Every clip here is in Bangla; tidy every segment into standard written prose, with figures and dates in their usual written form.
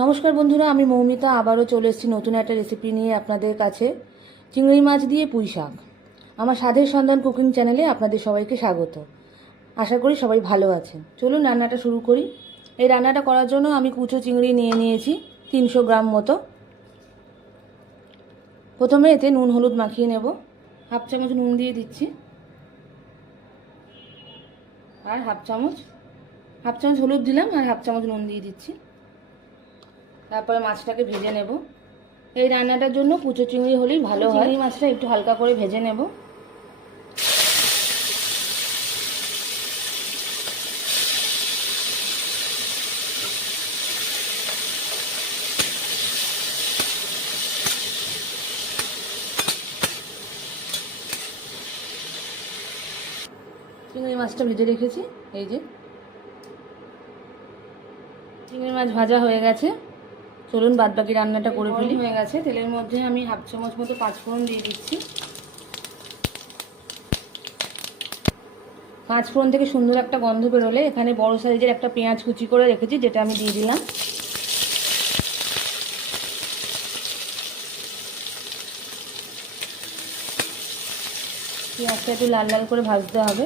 নমস্কার বন্ধুরা, আমি মৌমিতা আবারও চলে এসেছি নতুন একটা রেসিপি নিয়ে আপনাদের কাছে। চিংড়ি মাছ দিয়ে পুঁই শাক। আমার স্বাদের সন্ধান কুকিং চ্যানেলে আপনাদের সবাইকে স্বাগত। আশা করি সবাই ভালো আছেন। চলুন রান্নাটা শুরু করি। এই রান্নাটা করার জন্য আমি কুচো চিংড়ি নিয়ে নিয়েছি 300 গ্রাম মতো। প্রথমে এতে নুন হলুদ মাখিয়ে নেব। হাফ চামচ নুন দিয়ে দিচ্ছি, আর হাফ চামচ হলুদ দিলাম, আর হাফ চামচ নুন দিয়ে দিচ্ছি। তারপরে মাছটাকে ভেজে নেব। এই রান্নাটার জন্য কুচো চিংড়ি হলেই ভালো হয়। চিংড়ি মাছটা একটু হালকা করে ভেজে নেব। চিংড়ি মাছটা ভেজে রেখেছি। এই যে চিংড়ি মাছ ভাজা হয়ে গেছে। চলুন বাদবাকি রান্নাটা করে ফেলি। হয়ে গেছে। তেলের মধ্যে আমি হাফ চামচ মতো পাঁচফোড়ন দিয়ে দিচ্ছি। পাঁচফোড়ন থেকে সুন্দর একটা গন্ধ বেরোলে এখানে বড় সাইজের একটা পেঁয়াজ কুচি করে রেখেছি, যেটা আমি দিয়ে দিলাম। পেঁয়াজটা একটু লাল লাল করে ভাজতে হবে।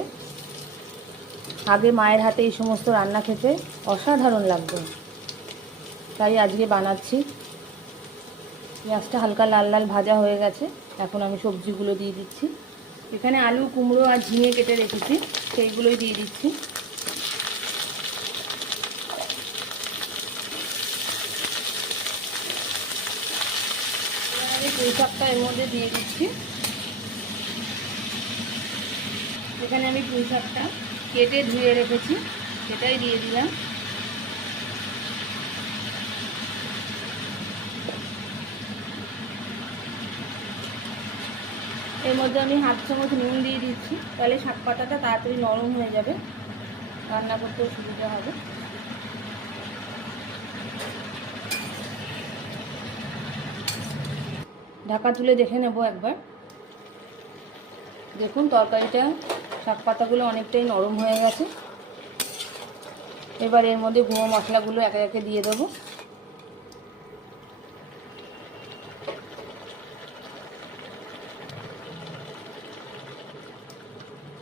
আগে মায়ের হাতে এই সমস্ত রান্না খেতে অসাধারণ লাগতো, তাই আজকে বানাচ্ছি। পেঁয়াজটা হালকা লাল লাল ভাজা হয়ে গেছে। এখন আমি সবজিগুলো দিয়ে দিচ্ছি। এখানে আলু, কুমড়ো আর ঝিঙে কেটে রেখেছি, সেইগুলোই দিয়ে দিচ্ছি। আমি পুঁই শাকটা এর মধ্যে দিয়ে দিচ্ছি। এখানে আমি পুঁই শাকটা কেটে ধুয়ে রেখেছি, সেটাই দিয়ে দিলাম। এর মধ্যে আমি হাফ চামচ নুন দিয়ে দিচ্ছি, তাহলে শাক পাতাটা তাড়াতাড়ি নরম হয়ে যাবে, রান্না করতেও সুবিধা হবে। ঢাকা তুলে দেখে নেব একবার। দেখুন তরকারিটা, শাক পাতাগুলো অনেকটাই নরম হয়ে গেছে। এবার এর মধ্যে গুঁড়ো মশলাগুলো একে একে দিয়ে দেবো।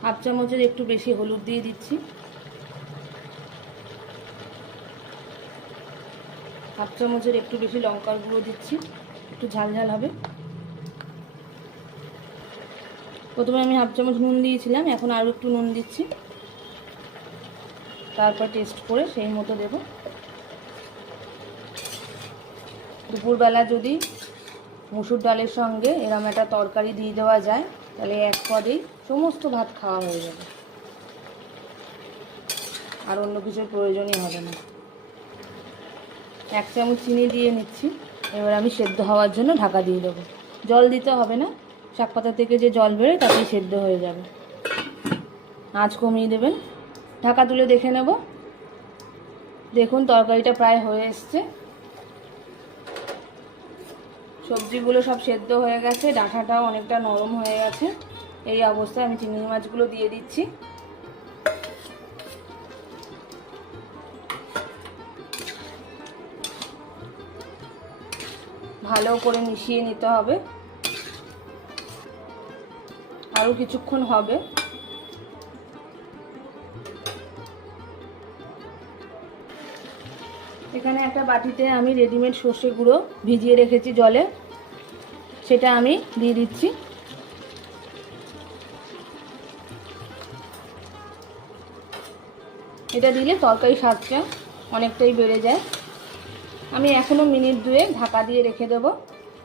হাফ চামচের একটু বেশি হলুদ দিয়ে দিচ্ছি। হাফ চামচের একটু বেশি লঙ্কার গুঁড়ো দিচ্ছি, একটু ঝাল ঝাল হবে। প্রথমে আমি হাফ চামচ নুন দিয়েছিলাম, এখন আরও একটু নুন দিচ্ছি। তারপর টেস্ট করে সেই মতো দেব। দুপুরবেলা যদি মুসুর ডালের সঙ্গে এরম একটা তরকারি দিয়ে দেওয়া যায়, তাহলে এক পদেই সমস্ত ভাত খাওয়া হয়ে যাবে, আর অন্য কিছুর প্রয়োজনই হবে না। এক চামচ চিনি দিয়ে নিচ্ছি। এবার আমি সেদ্ধ হওয়ার জন্য ঢাকা দিয়ে দেবো। জল দিতে হবে না, শাক পাতা থেকে যে জল বেরোয় তাতেই সেদ্ধ হয়ে যাবে। আঁচ কমিয়ে দেবেন। ঢাকা তুলে দেখে নেব। দেখুন তরকারিটা প্রায় হয়ে এসছে। সবজিগুলো সব সেদ্ধ হয়ে গেছে, ডাঁটাটাও অনেকটা নরম হয়ে গেছে। এই অবস্থায় আমি চিংড়ি মাছগুলো দিয়ে দিচ্ছি। ভালো করে মিশিয়ে নিতে হবে। আরও কিছুক্ষণ হবে। এখানে একটা বাটিতে আমি রেডিমেড সর্ষে গুঁড়ো ভিজিয়ে রেখেছি জলে, সেটা আমি দিয়ে দিচ্ছি। এটা দিলে তরকারি স্বাদটা অনেকটাই বেড়ে যায়। আমি এখনও মিনিট দুয়েক ঢাকা দিয়ে রেখে দেবো,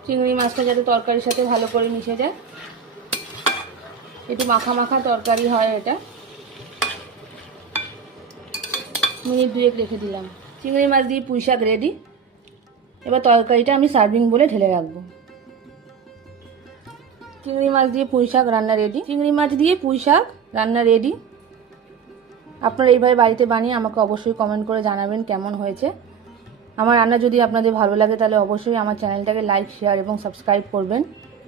চিংড়ি মাছটা যাতে তরকারির সাথে ভালো করে মিশে যায়। একটু মাখা মাখা তরকারি হয় এটা। মিনিট দুয়েক রেখে দিলাম। চিংড়ি মাছ দিয়ে পুঁই শাক রেডি। এবার তরকারিটা আমি সার্ভিং বলে ঢেলে রাখবো। চিংড়ি মাছ দিয়ে পুঁই শাক রান্না রেডি। চিংড়ি মাছ দিয়ে পুঁই শাক রান্না রেডি। আপনারা এইভাবে বাড়িতে বানিয়ে আমাকে অবশ্যই কমেন্ট করে জানাবেন কেমন হয়েছে। আমার রান্না যদি আপনাদের ভালো লাগে তাহলে অবশ্যই আমার চ্যানেলটাকে লাইক, শেয়ার এবং সাবস্ক্রাইব করবেন।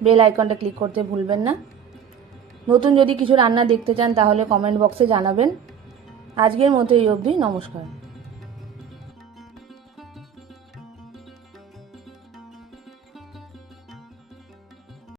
বেল আইকনটা ক্লিক করতে ভুলবেন না। নতুন যদি কিছু রান্না দেখতে চান তাহলে কমেন্ট বক্সে জানাবেন। আজকের মতো এই অবধি। নমস্কার।